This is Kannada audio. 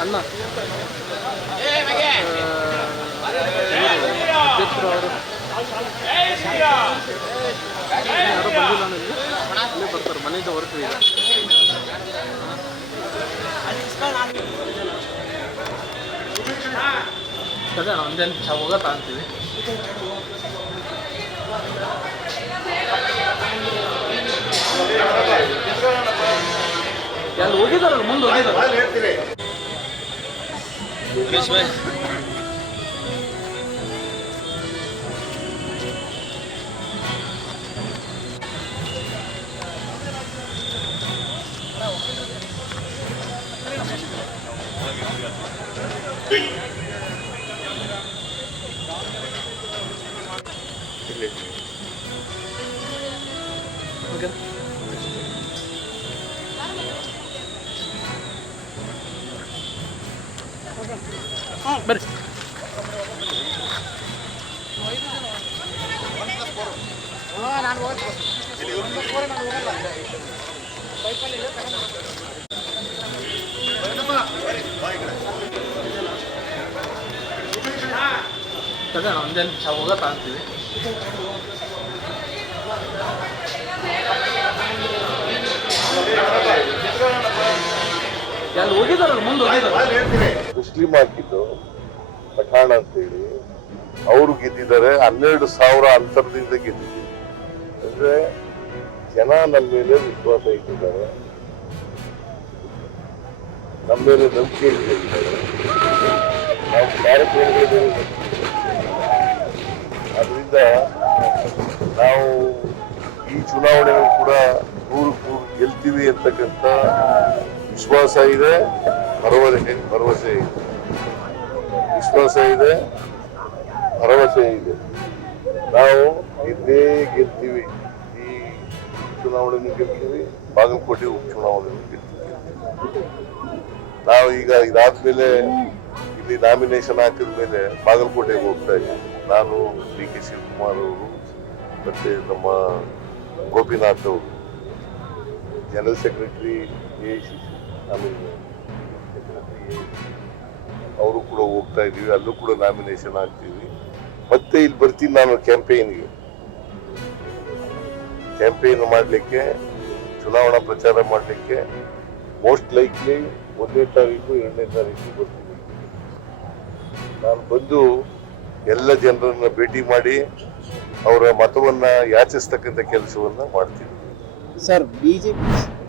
ಅಣ್ಣ ಯಾರು ಬಂದಿಲ್ಲ ನನಗೆ ಅಲ್ಲೇ ಬರ್ತಾರೆ ಮನೆಯಿಂದ ವರ್ಕ್ ಇದೆ ಸರಿ ಅಣ್ಣ ಒಂದೇನು ಹೋಗತ್ತಾ ಅಂತೀವಿ ಎಲ್ಲ ಹೋಗಿದಾರಲ್ಲ ಮುಂದೆ ಹೋಗಿದ್ದಾರೆ ಬರ್ರಿ ಸರಿ ಅಣ್ಣ ಒಂದೇನು ಹೋಗತ್ತಾ ಅಂತೀವಿ ಎಲ್ಲ ಹೋಗಿದಾರಲ್ಲ ಮುಂದೆ ಹೋಗಿದ್ದಾರೆ ಮುಸ್ಲಿಂ ಹಾಕಿದ್ದು ಪಠಾಣ ಅಂತೇಳಿ ಅವರು ಗೆದ್ದಿದ್ದಾರೆ 12,000 ಅಂತರದಿಂದ ಗೆದ್ದಿದ್ದೀವಿ ಅಂದ್ರೆ ಜನ ನಮ್ಮ ಮೇಲೆ ವಿಶ್ವಾಸ ಇಟ್ಟಿದ್ದಾರೆ ನಮ್ಮ ಮೇಲೆ ನಂಬಿಕೆ ಇಟ್ಟಿದ್ದಾರೆ ನಾವು ಕಾರ್ಯಕ್ರಮಗಳಲ್ಲಿ ಅದರಿಂದ ನಾವು ಈ ಚುನಾವಣೆಯೂ ಕೂಡ 100% ಗೆಲ್ತೀವಿ ಅಂತಕ್ಕಂಥ ವಿಶ್ವಾಸ ಇದೆ ಭರವಸೆ ಇದೆ ವಿಶ್ವಾಸ ಇದೆ ಭರವಸೆ ಇದೆ ನಾವು ಗೆಲ್ತೀವಿ ಈ ಚುನಾವಣೆಯನ್ನು ಗೆಲ್ತೀವಿ ಬಾಗಲಕೋಟೆ ಉಪಚುನಾವಣೆಯನ್ನು ಗೆಲ್ತೀವಿ ನಾವು ಈಗ ಇದಾದ್ಮೇಲೆ ಇಲ್ಲಿ ನಾಮಿನೇಷನ್ ಹಾಕಿದ ಮೇಲೆ ಬಾಗಲಕೋಟೆಗೆ ಹೋಗ್ತಾ ಇದ್ದೀವಿ ನಾನು DK ಶಿವಕುಮಾರ್ ಅವರು ಮತ್ತೆ ನಮ್ಮ ಗೋಪಿನಾಥ್ ಅವರು ಜನರಲ್ ಸೆಕ್ರೆಟರಿ AICC ಅವರು ಕೂಡ ಹೋಗ್ತಾ ಇದೀವಿ ಅಲ್ಲೂ ಕೂಡ ನಾಮಿನೇಷನ್ ಹಾಕ್ತೀವಿ ಮತ್ತೆ ಇಲ್ಲಿ ಬರ್ತೀನಿ ನಾನು ಕ್ಯಾಂಪೇನ್ ಮಾಡಲಿಕ್ಕೆ ಚುನಾವಣಾ ಪ್ರಚಾರ ಮಾಡಲಿಕ್ಕೆ ಮೋಸ್ಟ್ ಲೈಕ್ಲಿ 1ನೇ ತಾರೀಕು 2ನೇ ತಾರೀಕು ಬರ್ತೀನಿ ನಾನು ಬಂದು ಎಲ್ಲ ಜನರನ್ನ ಭೇಟಿ ಮಾಡಿ ಅವರ ಮತವನ್ನ ಯಾಚಿಸ್ತಕ್ಕಂಥ ಕೆಲಸವನ್ನ ಮಾಡ್ತೀನಿ ಸರ್ ಬಿಜೆಪಿ